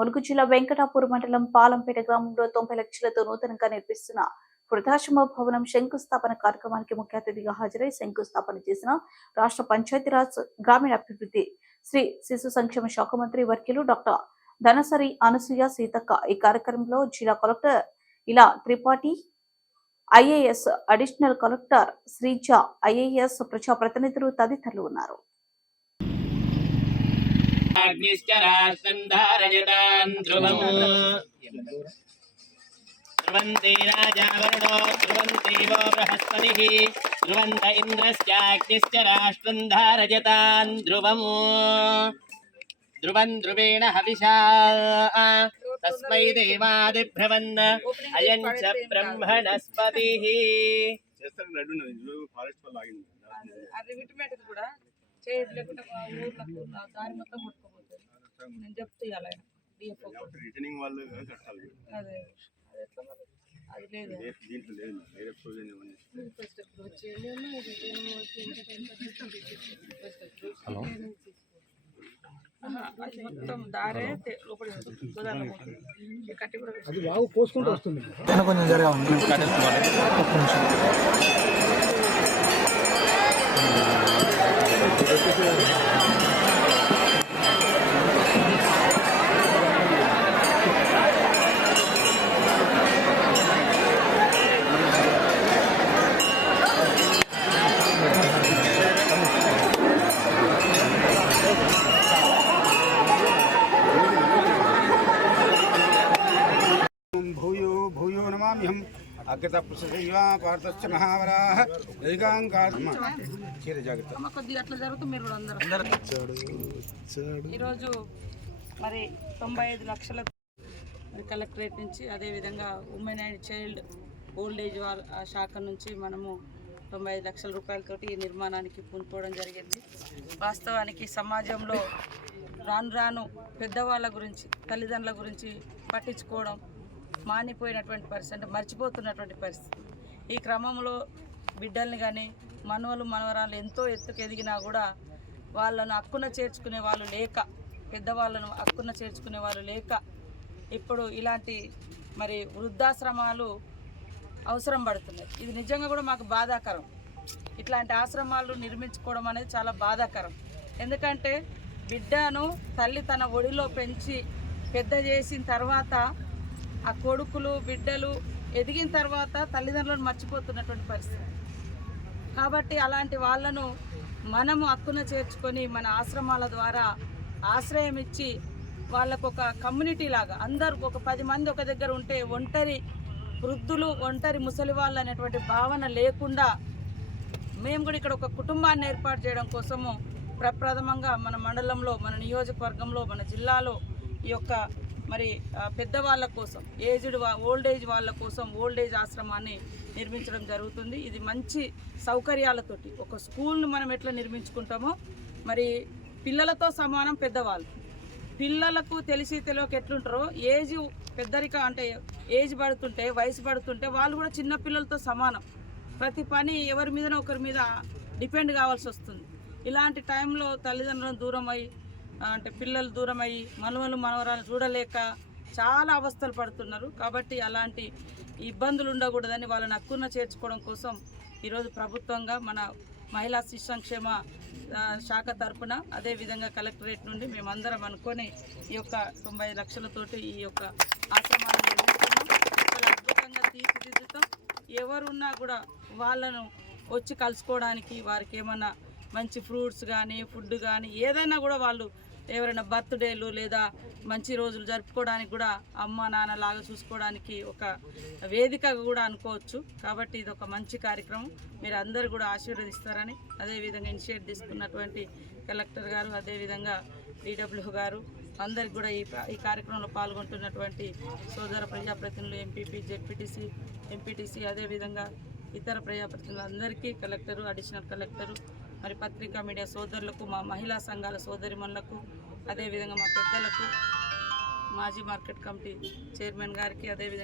ములుగు జిల్లా వెంకటాపూర్ మండలం పాలంపేట గ్రామంలో 90 లక్షలతో నూతనంగా నిర్మిస్తున్న వృద్ధాశ్రమ భవనం శంకుస్థాపన కార్యక్రమానికి ముఖ్య అతిథిగా హాజరై శంకుస్థాపన చేసిన రాష్ట్ర పంచాయతీరాజ్ గ్రామీణాభివృద్ధి శ్రీ శిశు సంక్షేమ శాఖ మంత్రి వర్యులు డాక్టర్ ధనసరి అనసూయ సీతక్క. ఈ కార్యక్రమంలో జిల్లా కలెక్టర్ ఇలా Tripathi, IAS additional collector Sreeja, IAS ప్రజాప్రతినిధులు తదితరులు ఉన్నారు. ध्रुवन्ति राजा वरुणो ध्रुवन्ति वो बृहस्पतिः ध्रुवन्त इन्द्रश्चाग्निश्च राष्ट्रं धारयतान् ध्रुवम् ध्रुवन् ध्रुवेण हविषा तस्मै देवादिभ्रवन् अयं च ब्रह्मणस्पतिः. నేను చెప్తే రిటర్నింగ్ వాళ్ళు కట్టాలి అదే అది లేదు దీంట్లో లేదు వేరే ప్రొవిజన్ హలో అది మొత్తం దారే లోపలి కట్టి కూడా అది బాగా కోసుకుంటూ వస్తుంది కొంచెం జరగా ఉంది. भूयो नमाम्यहं अग्रतपुरुषैवा पार्थस्य महावराः ఈరోజు మరి 95 లక్షల కలెక్టరేట్ నుంచి అదేవిధంగా women and child old age శాఖ నుంచి మనము 95 లక్షల రూపాయలతోటి ఈ నిర్మాణానికి పూనుకోవడం జరిగింది. వాస్తవానికి సమాజంలో రాను రాను పెద్దవాళ్ళ గురించి, తల్లిదండ్రుల గురించి పట్టించుకోవడం మానిపోయినటువంటి పరిస్థితి, అంటే మర్చిపోతున్నటువంటి పరిస్థితి. ఈ క్రమంలో బిడ్డల్ని కానీ మనవలు మనవరాలు ఎంతో ఎత్తుకు ఎదిగినా కూడా వాళ్ళను హక్కున చేర్చుకునే వాళ్ళు లేక, పెద్దవాళ్ళను హక్కున చేర్చుకునే వాళ్ళు లేక ఇప్పుడు ఇలాంటి మరి వృద్ధాశ్రమాలు అవసరం పడుతున్నాయి. ఇది నిజంగా కూడా మాకు బాధాకరం. ఇట్లాంటి ఆశ్రమాలు నిర్మించుకోవడం అనేది చాలా బాధాకరం. ఎందుకంటే బిడ్డను తల్లి తన ఒడిలో పెంచి పెద్ద చేసిన తర్వాత ఆ కొడుకులు బిడ్డలు ఎదిగిన తర్వాత తల్లిదండ్రులను మర్చిపోతున్నటువంటి పరిస్థితి. కాబట్టి అలాంటి వాళ్ళను మనము హక్కున చేర్చుకొని మన ఆశ్రమాల ద్వారా ఆశ్రయం ఇచ్చి వాళ్ళకు ఒక కమ్యూనిటీ లాగా అందరూ ఒక 10 మంది ఒక దగ్గర ఉంటే ఒంటరి వృద్ధులు, ఒంటరి ముసలి వాళ్ళు అనేటువంటి భావన లేకుండా మేము కూడా ఇక్కడ ఒక కుటుంబాన్ని ఏర్పాటు చేయడం కోసము ప్రప్రథమంగా మన మండలంలో, మన నియోజకవర్గంలో, మన జిల్లాలో ఈ యొక్క మరి పెద్దవాళ్ళ కోసం, ఓల్డ్ ఏజ్ వాళ్ళ కోసం ఓల్డ్ ఏజ్ ఆశ్రమాన్ని నిర్మించడం జరుగుతుంది. ఇది మంచి సౌకర్యాలతోటి ఒక స్కూల్ను మనం ఎట్లా నిర్మించుకుంటామో మరి పిల్లలతో సమానం పెద్దవాళ్ళు. పిల్లలకు తెలియక ఎట్లుంటారో ఏజ్ పెద్దరిక అంటే ఏజ్ పడుతుంటే, వయసు పడుతుంటే వాళ్ళు కూడా చిన్న పిల్లలతో సమానం. ప్రతి పని ఎవరి మీదనో ఒకరి మీద డిపెండ్ కావాల్సి వస్తుంది. ఇలాంటి టైంలో తల్లిదండ్రులను దూరం అయ్యి, అంటే పిల్లలు దూరం అయ్యి మనవలు మనవరాలు చూడలేక చాలా అవస్థలు పడుతున్నారు. కాబట్టి అలాంటి ఇబ్బందులు ఉండకూడదని వాళ్ళని హక్కున చేర్చుకోవడం కోసం ఈరోజు ప్రభుత్వంగా మన మహిళా శిశు సంక్షేమ శాఖ తరఫున అదేవిధంగా కలెక్టరేట్ నుండి మేమందరం అనుకొని ఈ యొక్క 95 లక్షలతోటి ఈ యొక్క ఆశ్రమాన్ని నిర్మిస్తున్నాం. చాలా అద్భుతంగా తీర్చిదిద్దుతాం. ఎవరున్నా కూడా వాళ్ళను వచ్చి కలుసుకోవడానికి, వారికి ఏమన్నా మంచి ఫ్రూట్స్ కానీ ఫుడ్ కానీ ఏదైనా కూడా వాళ్ళు ఎవరైనా బర్త్డేలు లేదా మంచి రోజులు జరుపుకోవడానికి కూడా అమ్మ నాన్న లాగా చూసుకోవడానికి ఒక వేదికగా కూడా అనుకోవచ్చు. కాబట్టి ఇది ఒక మంచి కార్యక్రమం. మీరు అందరూ కూడా ఆశీర్వదిస్తారని, అదేవిధంగా ఇనిషియేట్ తీసుకున్నటువంటి కలెక్టర్ గారు, అదేవిధంగా DW గారు అందరికి కూడా ఈ కార్యక్రమంలో పాల్గొంటున్నటువంటి సోదర ప్రజాప్రతినిధులు, ఎంపీపీ, జెడ్పీటీసీ, ఎంపీటీసీ, అదేవిధంగా ఇతర ప్రజాప్రతినిధులు అందరికీ, కలెక్టరు, అడిషనల్ కలెక్టరు, మరి పత్రికా మీడియా సోదరులకు, మా మహిళా సంఘాల సోదరిమణులకు, అదేవిధంగా మా పెద్దలకు, మాజీ మార్కెట్ కమిటీ చైర్మన్ గారికి, అదేవిధంగా